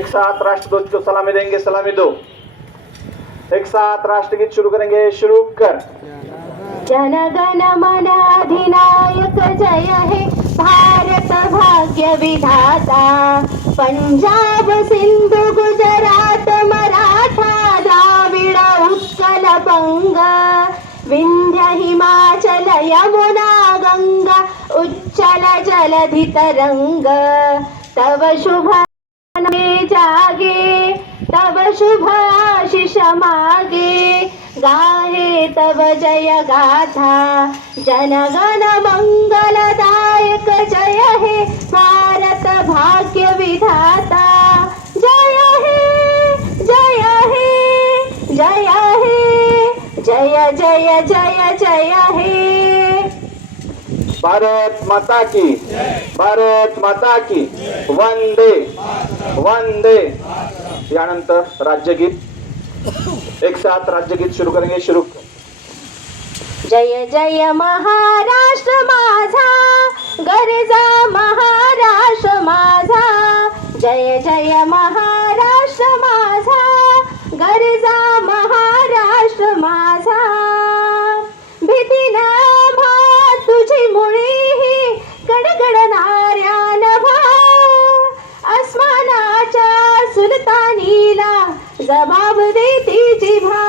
एक साथ राष्ट्रध्वज को सलामी देंगे, सलामी दो। एक साथ राष्ट्रगीत शुरू करेंगे, शुरू कर। जन गण मन अधिनायक जय हे भारत भाग्य विधाता, पंजाब सिंधु गुजरात मराठा द्राविड उत्कल बंग, विंध्य हिमाचल यमुना गंगा उच्चल जलधि तरंग, तव शुभ में जागे तव शुभ आशीष मागे, गाहे तव जय गाथा जन गण मंगलदायक जय हे भारत भाग्य विधाता, जय हे जय हे जय हे जय जय जय जय हे। भारत माता की, भारत माता की, वंदे वंदे। यानंतर राज्यगीत, एक साथ राज्यगीत शुरू करेंगे, शुरू। जय जय महाराष्ट्र माझा, गरजा महाराष्ट्र माझा, जय जय महाराष्ट्र माझा, गरजा महाराष्ट्र माझा, भीती न भात तुझी मुळी गडगडणाऱ्या नभा, अस्मानाच्या सुलतानीला जबाब देती जिव्हा,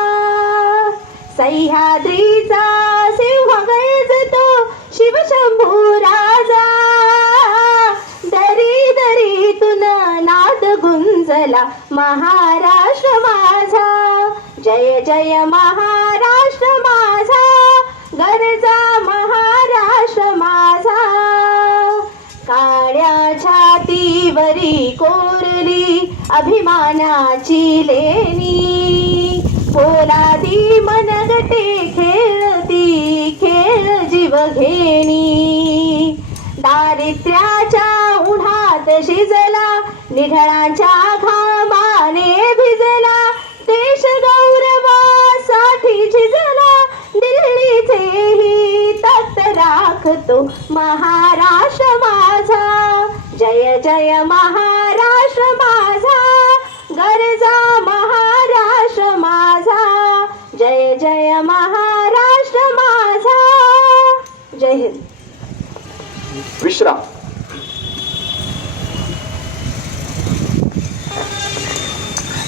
सह्याद्रीचा सिंह गरजतो शिवशंभू राजा, दरी दरीतून नाद गुंजला महाराष्ट्र माझा, जय जय महाराष्ट्र माझा, गरजा महाराष्ट्र माझा, काळ्या छातीवरी कोरली अभिमानाची लेणी, पोलादी मनगटे खेळती खेळ जीव घेणी, दारिद्र्याच्या उन्हात शिजला निढळांच्या घामाने भिजला, देश गौरवासाठी झिजला दिल्लीचेही तख्त राखतो महाराष्ट्र माझा, जय जय महाराष्ट्र माझा, गरजा महाराष्ट्र माझा, जय जय महाराष्ट्र माझा, जय हिंद। विश्राम।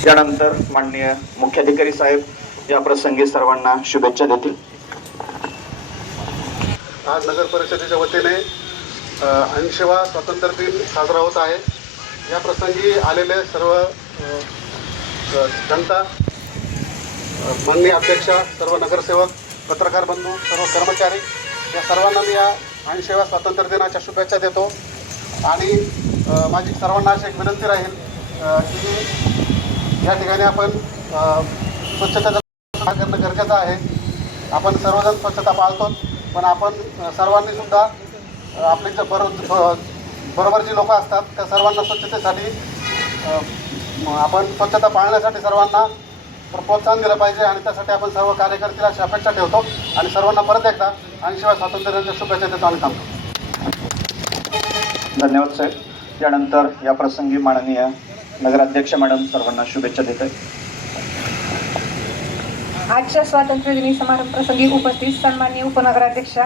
यानंतर माननीय मुख्याधिकारी साहेब या प्रसंगी सर्वांना शुभेच्छा देतील। आज नगर परिषदेच्या वतीने 80वा स्वातंत्र्य दिन साजरा होत आहे। या प्रसंगी आलेले सर्व जनता, माननीय अध्यक्षा, सर्व नगरसेवक, पत्रकार बंधू, सर्व कर्मचारी, या सर्वांना मी या 80व्या स्वातंत्र्य दिनाच्या शुभेच्छा देतो। आणि माझी सर्वांना अशी एक विनंती राहील की या ठिकाणी आपण स्वच्छता करणं गरजेचं आहे। आपण सर्वजण स्वच्छता पाळतो, पण आपण सर्वांनी सुद्धा आपली जे बरोबर जी लोक असतात त्या सर्वांना स्वच्छतेसाठी आपण स्वच्छता पाळण्यासाठी सर्वांना प्रोत्साहन दिलं पाहिजे, आणि त्यासाठी आपण सर्व कार्यकर्त्याला अशी अपेक्षा ठेवतो। आणि सर्वांना परत एकदा 80व्या स्वातंत्र्य दिनाच्या शुभेच्छा देतो आणि थांबतो। धन्यवाद साहेब। यानंतर या प्रसंगी माननीय नगराध्यक्ष मॅडम सर्वांना शुभेच्छा देत आहेत। आजच्या स्वातंत्र्य दिनी समारंभ प्रसंगी उपस्थित सन्माननीय उपनगराध्यक्षा,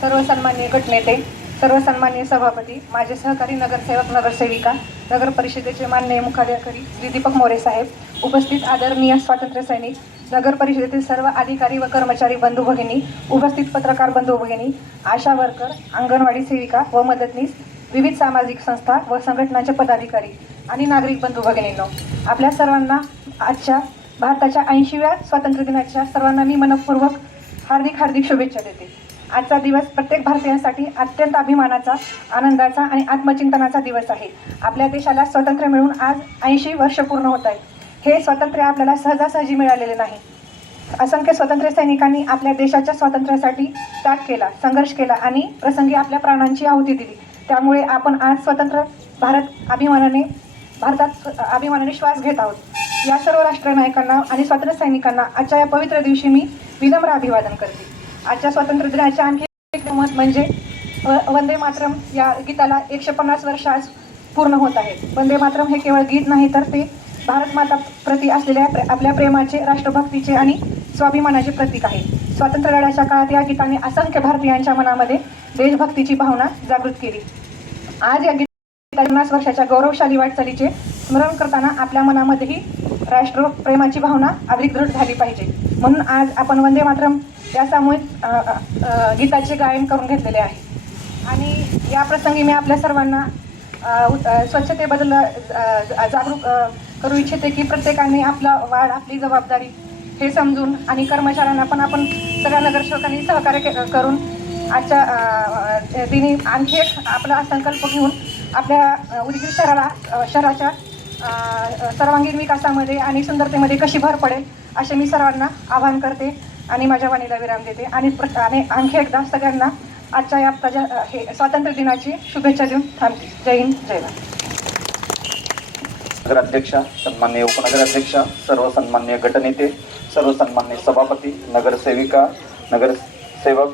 सर्व सन्माननीय गटनेते, सर्व सन्माननीय सभापती, माझे सहकारी नगरसेवक, नगरसेविका, नगर परिषदेचे माननीय मुख्याधिकारी श्री दीपक मोरे साहेब, उपस्थित आदरणीय स्वातंत्र्य सैनिक, नगर परिषदेतील सर्व अधिकारी व कर्मचारी बंधू भगिनी, उपस्थित पत्रकार बंधू भगिनी, आशा वर्कर, अंगणवाडी सेविका व मदतनीस, विविध सामाजिक संस्था व संघटनांचे पदाधिकारी आणि नागरिक बंधू भगिनींनो, आपल्या सर्वांना आजच्या भारताच्या 80व्या स्वातंत्र्य दिनाच्या सर्वांना मी मनपूर्वक हार्दिक शुभेच्छा देते। आजचा दिवस प्रत्येक भारतीयांसाठी अत्यंत अभिमानाचा, आनंदाचा आणि आत्मचिंतनाचा दिवस आहे। आपल्या देशाला स्वातंत्र्य मिळून आज 80 वर्ष पूर्ण होत आहेत। हे स्वातंत्र्य आपल्याला सहजासहजी मिळालेले नाही। असंख्य स्वातंत्र्य सैनिकांनी आपल्या देशाच्या स्वातंत्र्यासाठी त्याग केला, संघर्ष केला आणि प्रसंगी आपल्या प्राणांची आहुती दिली। त्यामुळे आपण आज स्वतंत्र भारतात अभिमानाने श्वास घेत आहोत। या सर्व राष्ट्रनायकांना आणि स्वातंत्र्य सैनिकांना आजच्या या पवित्र दिवशी मी विनम्र अभिवादन करते। आजच्या स्वातंत्र्य दिनाच्या आणखी एक महत्त्व म्हणजे वंदे मातरम या गीताला 150 वर्ष आज पूर्ण होत आहेत. वंदे मातरम हे केवळ गीत नाही तर ते भारत माता प्रती असलेल्या आपल्या प्रेमाचे, राष्ट्रभक्तीचे आणि स्वाभिमानाचे प्रतीक आहे. स्वातंत्र्य लढ्याच्या काळात या गीताने असंख्य भारतीयांच्या मनामध्ये देशभक्तीची भावना जागृत केली. आज या गीता 50 वर्षाच्या गौरवशाली वाटचालीचे स्मरण करताना आपल्या मनामध्येही राष्ट्रप्रेमाची भावना अधिक दृढ झाली पाहिजे. म्हणून आज आपण वंदे मातरम या सामूहिक गीताचे गायन करून घेतलेले आहे. आणि या प्रसंगी मी आपल्या सर्वांना स्वच्छतेबद्दल जागरूक करू इच्छिते की प्रत्येकाने आपला वाढ, आपली जबाबदारी हे समजून आणि कर्मचाऱ्यांना पण आपण सगळ्या नगरसेवकांनी सहकार्य करून आजच्या दिनी आणखी एक आपला संकल्प घेऊन आपल्या उदगीर शहराच्या सर्वांगीण विकासामध्ये आणि सुंदरतेमध्ये कशी भर पडेल असे मी सर्वांना आवाहन करते आणि माझ्या वाणीला विराम देते. आणि आणखी एकदा सगळ्यांना आजच्या या हे स्वातंत्र्य दिनाची शुभेच्छा देऊन थांबते. जय हिंद, जय भारत. नगराध्यक्षा, सन्माननीय उपनगराध्यक्षा, सर्व सन्माननीय गटनेते, सर्व सन्माननीय सभापती, नगरसेविका, नगरसेवक,